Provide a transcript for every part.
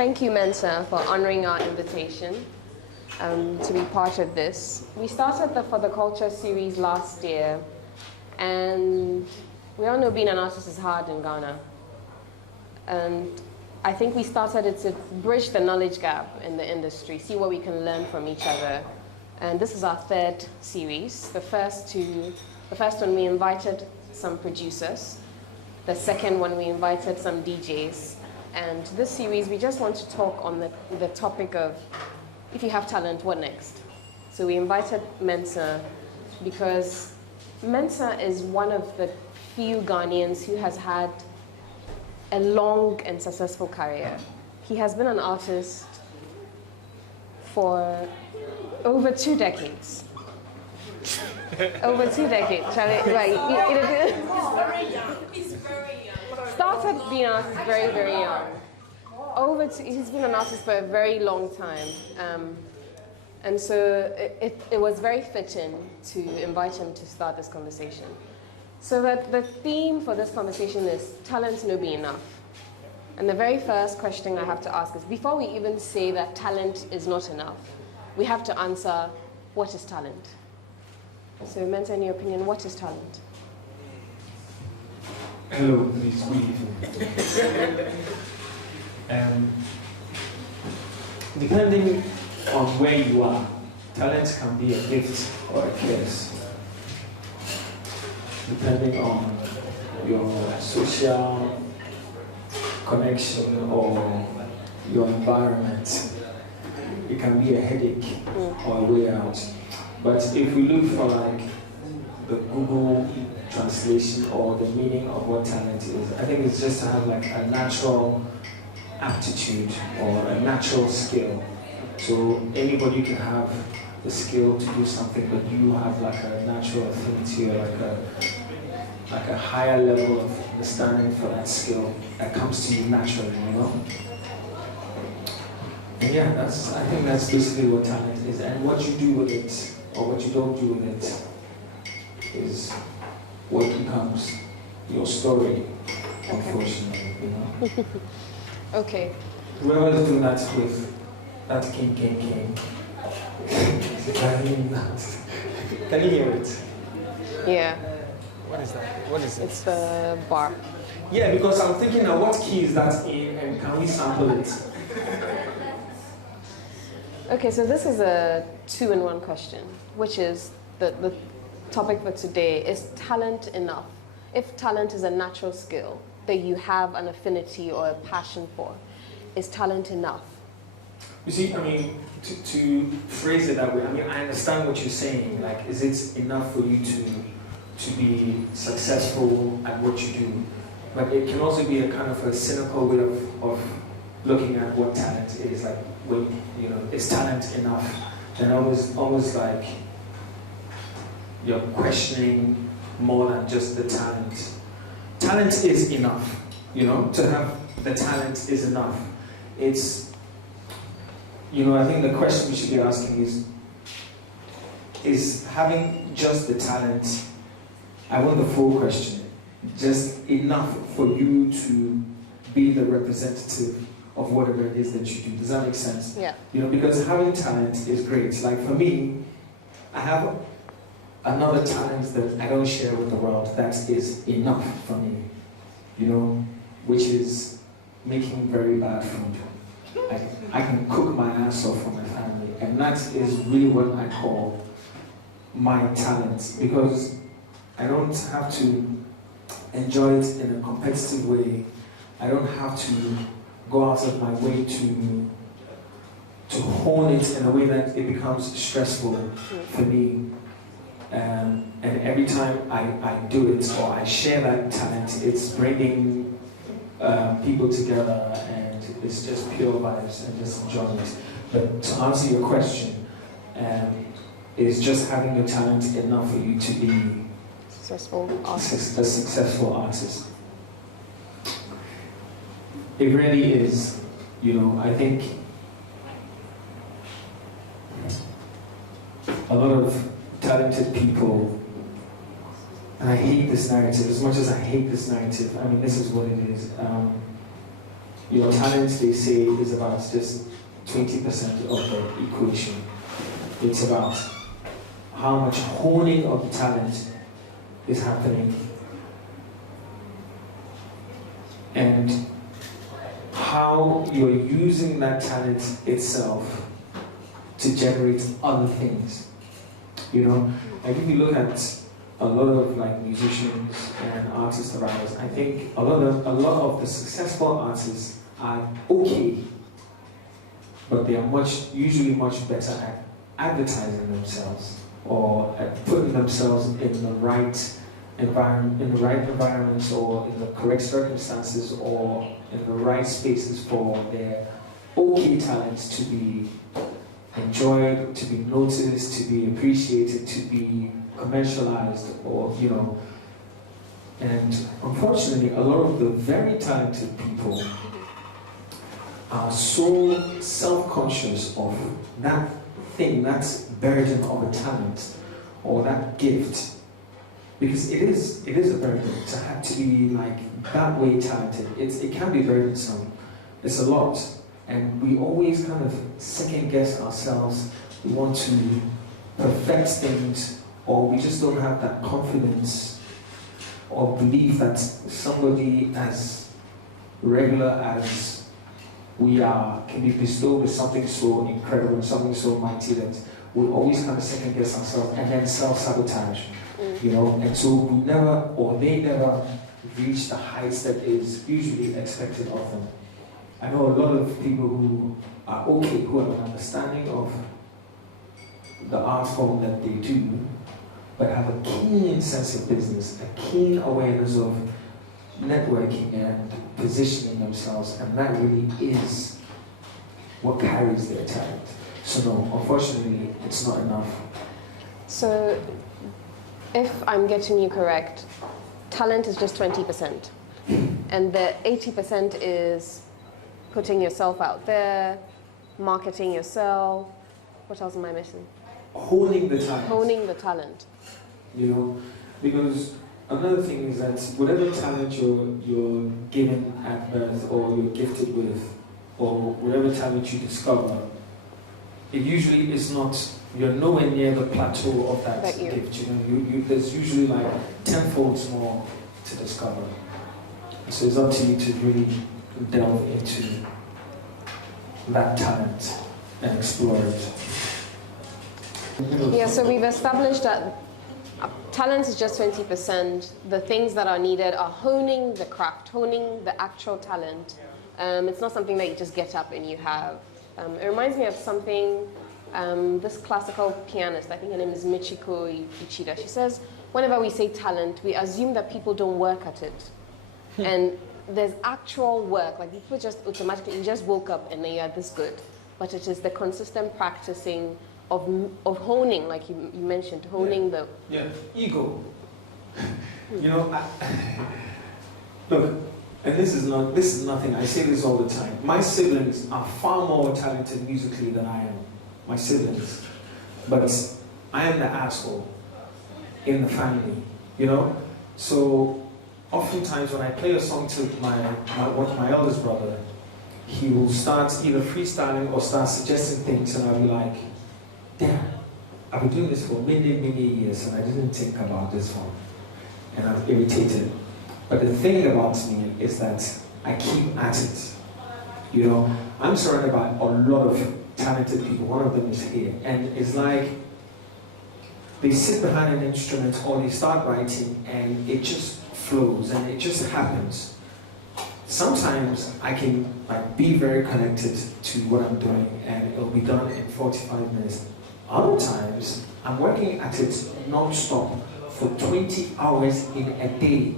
Thank you, M3NSA, for honoring our invitation to be part of this. We started the For the Culture series last year, and we all know being an artist is hard in Ghana. And I think we started it to bridge the knowledge gap in the industry, see what we can learn from each other. And this is our third series. The first one we invited some producers. The second one we invited some DJs. And this series, we just want to talk on the topic of, if you have talent, what next? So we invited M3NSA because M3NSA is one of the few Ghanaians who has had a long and successful career. He has been an artist for over 2 decades. Over 2 decades, Charlie. Right? He's very young. Started being an artist very, very young. He's been an artist for a very long time. And so it was very fitting to invite him to start this conversation. So that the theme for this conversation is talent no be enough. And the very first question I have to ask is, before we even say that talent is not enough, we have to answer, what is talent? So M3NSA, in your opinion, what is talent? Hello, please, good evening. Depending on where you are, talent can be a gift or a curse. Depending on your social connection or your environment, it can be a headache or a way out. But if we look for like the Google translation or the meaning of what talent is, I think it's just to have like a natural aptitude or a natural skill. So anybody can have the skill to do something, but you have like a natural affinity or like a higher level of understanding for that skill that comes to you naturally, you know? And yeah, I think that's basically what talent is. And what you do with it, or what you don't do with it, is what becomes your story, unfortunately, you know? Okay. Whoever's doing that with that king. Can you hear it? Yeah. What is that? What is it? It's the bar. Yeah, because I'm thinking now, what key is that in, and can we sample it? Okay, so this is a 2-in-1 question, which is the topic for today. Is talent enough? If talent is a natural skill that you have an affinity or a passion for, is talent enough? You see, I mean, to phrase it that way, I mean, I understand what you're saying. Like, is it enough for you to be successful at what you do? But it can also be a kind of a cynical way of looking at what talent is. Like, when, you know, is talent enough? And almost like you're questioning more than just the talent. Talent is enough, you know, to have the talent is enough. It's, you know, I think the question we should be asking is having just the talent, I want the full question, just enough for you to be the representative of whatever it is that you do. Does that make sense? Yeah. You know, because having talent is great. Like for me, I have another talent that I don't share with the world that is enough for me, you know, which is making very bad food. I can cook my ass off for my family, and that is really what I call my talent, because I don't have to enjoy it in a competitive way. I don't have to go out of my way to hone it in a way that it becomes stressful for me. And every time I do it or I share that talent, it's bringing people together, and it's just pure vibes and just enjoyment. But to answer your question, is just having your talent enough for you to be a successful artist? It really is. You know, I think a lot of talented people, and I hate this narrative, as much as I hate this narrative, I mean, this is what it is. your talent, they say, is about just 20% of the equation. It's about how much honing of the talent is happening and how you're using that talent itself to generate other things. You know, like if you look at a lot of like musicians and artists around us, I think a lot of the successful artists are okay, but they are usually much better at advertising themselves or at putting themselves in the right environments or in the correct circumstances or in the right spaces for their okay talents to be enjoyed, to be noticed, to be appreciated, to be commercialized, or you know. And unfortunately, a lot of the very talented people are so self-conscious of that thing, that burden of a talent or that gift, because it is a burden to have to be like that way talented. It can be burdensome. It's a lot, and we always kind of second guess ourselves. We want to perfect things, or we just don't have that confidence or belief that somebody as regular as we are can be bestowed with something so incredible, something so mighty that we always kind of second guess ourselves and then self-sabotage, you know, and so we never, or they never reach the heights that is usually expected of them. I know a lot of people who are okay, who have an understanding of the art form that they do, but have a keen sense of business, a keen awareness of networking and positioning themselves, and that really is what carries their talent. So no, unfortunately, it's not enough. So, if I'm getting you correct, talent is just 20%, and the 80% is putting yourself out there, marketing yourself. What else am I missing? Honing the talent. Honing the talent. You know, because another thing is that whatever talent you're given at birth or you're gifted with, or whatever talent you discover, it usually is not, you're nowhere near the plateau of that gift. You know, there's usually like tenfold more to discover. So it's up to you to really delve into that talent and explore it. Yeah, so we've established that talent is just 20%. The things that are needed are honing the craft, honing the actual talent. It's not something that you just get up and you have. It reminds me of something, this classical pianist, I think her name is Michiko Ichida. She says, whenever we say talent, we assume that people don't work at it. And there's actual work, like people just automatically, you just woke up and then you're this good. But it is the consistent practicing of honing, like you mentioned, honing the... Yeah, ego. You know, look, and this is nothing, I say this all the time. My siblings are far more talented musically than I am. My siblings. But I am the asshole in the family, you know? So, oftentimes when I play a song to my eldest brother, he will start either freestyling or start suggesting things, and I'll be like, damn, I've been doing this for many, many years and I didn't think about this one. And I'm irritated. But the thing about me is that I keep at it. You know, I'm surrounded by a lot of talented people. One of them is here. And it's like they sit behind an instrument or they start writing and it just flows and it just happens. Sometimes I can be very connected to what I'm doing and it'll be done in 45 minutes. Other times, I'm working at it non-stop for 20 hours in a day,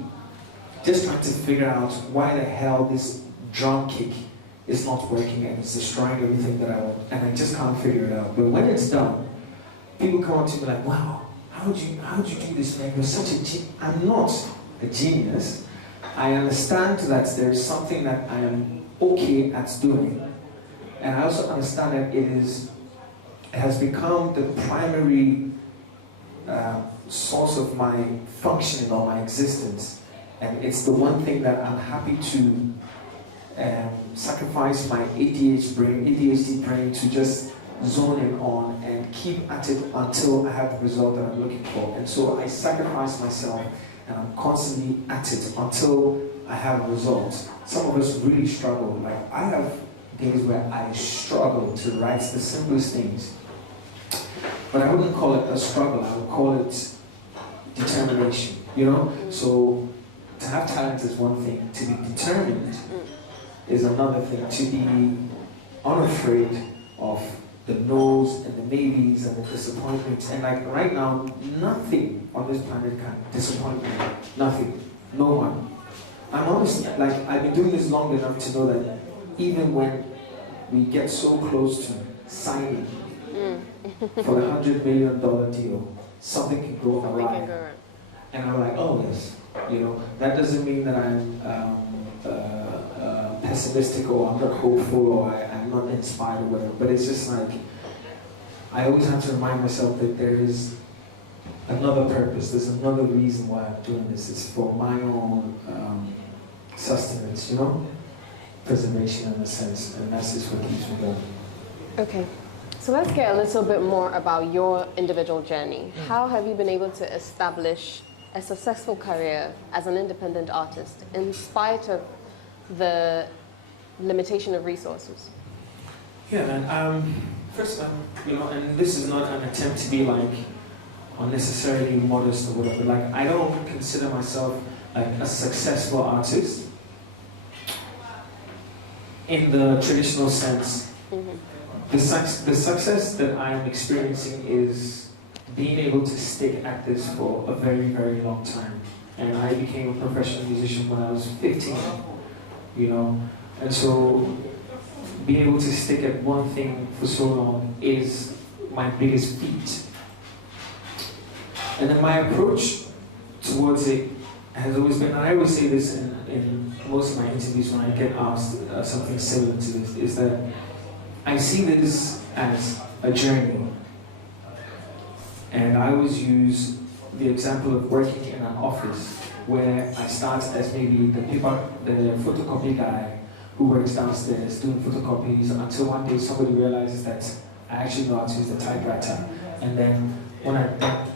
just trying to figure out why the hell this drum kick is not working and it's destroying everything that I want, and I just can't figure it out. But when it's done, people come up to me like, wow, how'd you do this, man? You're such a genius. I'm not a genius. I understand that there's something that I am okay at doing. And I also understand that it has become the primary source of my functioning or my existence. And it's the one thing that I'm happy to sacrifice my ADHD brain to just zone in on and keep at it until I have the result that I'm looking for. And so I sacrifice myself and I'm constantly at it until I have a result. Some of us really struggle. Like, I have days where I struggle to write the simplest things. But I wouldn't call it a struggle, I would call it determination, you know? So to have talent is one thing, to be determined is another thing, to be unafraid of the no's and the maybes and the disappointments. And like right now, nothing on this planet can disappoint me. Nothing. No one. I'm honest, like I've been doing this long enough to know that even when we get so close to signing for the $100 million deal, something can go awry. And I'm like, oh yes, you know, that doesn't mean that I'm pessimistic or I'm not hopeful or I'm not inspired or whatever, but it's just like, I always have to remind myself that there is another purpose, there's another reason why I'm doing this. It's for my own sustenance, you know? Preservation in a sense, and that's just what keeps me going. Okay, so let's get a little bit more about your individual journey. How have you been able to establish a successful career as an independent artist in spite of the limitation of resources? Yeah, man. First, you know, and this is not an attempt to be like unnecessarily modest or whatever. Like, I don't consider myself like a successful artist in the traditional sense. The success that I'm experiencing is being able to stick at this for a very, very long time. And I became a professional musician when I was 15, you know, and so being able to stick at one thing for so long is my biggest feat. And then my approach towards it has always been, and I always say this in most of my interviews when I get asked something similar to this, is that I see this as a journey. And I always use the example of working in an office where I start as maybe the photocopy guy who works downstairs doing photocopies until one day somebody realizes that I actually know how to use the typewriter. And then when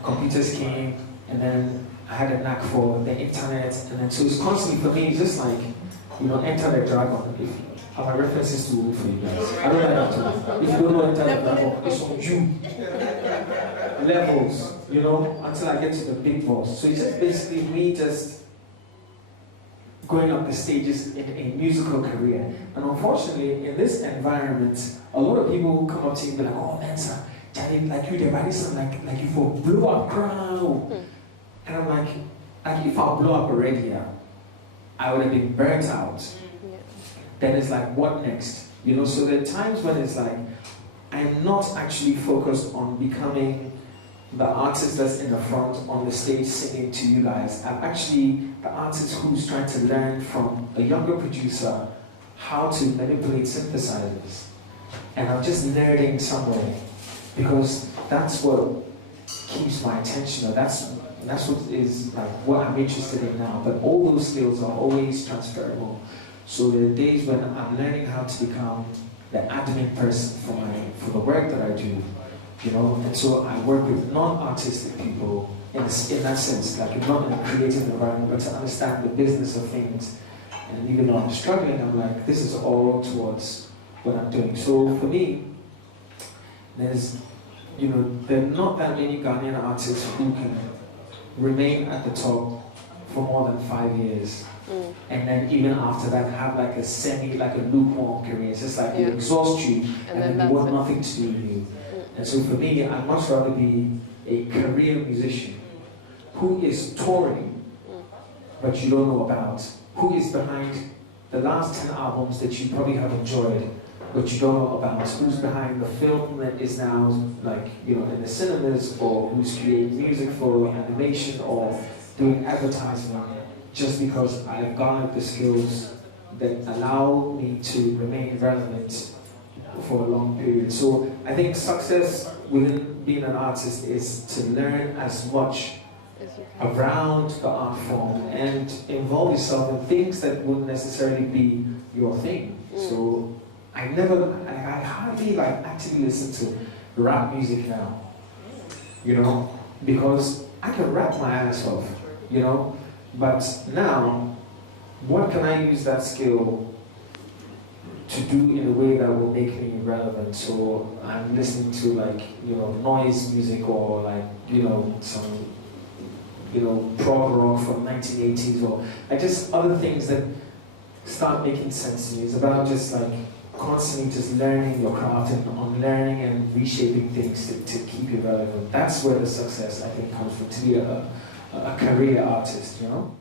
computers came, and then I had a knack for the internet, and then so it's constantly for me, it's just like, you know, Enter the Dragon. My references to for you guys. I don't like that too. If you don't know Enter the Dragon, it's on you. Levels, you know, until I get to the big boss. So it's just basically me just going up the stages in a musical career. And unfortunately, in this environment, a lot of people who come up to you and be like, oh man, sir, like you, they're something like you for blow up crowd. And I'm like if I blow up already, I would have been burnt out. Then it's like, what next? You know, so there are times when it's like, I'm not actually focused on becoming the artist that's in the front on the stage singing to you guys. I'm actually the artist who's trying to learn from a younger producer how to manipulate synthesizers. And I'm just nerding somewhere because that's what keeps my attention. That's what is like what I'm interested in now. But all those skills are always transferable. So there are days when I'm learning how to become the admin person for the work that I do, you know. And so I work with non-artistic people in that sense, like not in a creative environment, but to understand the business of things. And even though I'm struggling, I'm like, this is all towards what I'm doing. So for me, there's, you know, there are not that many Ghanaian artists who can remain at the top for more than 5 years. And then even after that have like a lukewarm career. It's just like it exhausts you and then you want nothing to do with you. And so for me, I'd much rather be a career musician who is touring but you don't know about, who is behind the last 10 albums that you probably have enjoyed but you don't know about, who's behind the film that is now like, you know, in the cinemas, or who's creating music for animation or doing advertisement, just because I've garnered the skills that allow me to remain relevant for a long period. So I think success within being an artist is to learn as much around the art form and involve yourself in things that wouldn't necessarily be your thing. So I hardly like actually listen to rap music now, you know, because I can rap my ass off, you know, but now, what can I use that skill to do in a way that will make me relevant? So I'm listening to like, you know, noise music or like, you know, some, you know, prog rock from 1980s or like just other things that start making sense to me. It's about just like constantly just learning your craft and unlearning and reshaping things to keep you relevant. That's where the success, I think, comes from, to be a career artist, you know?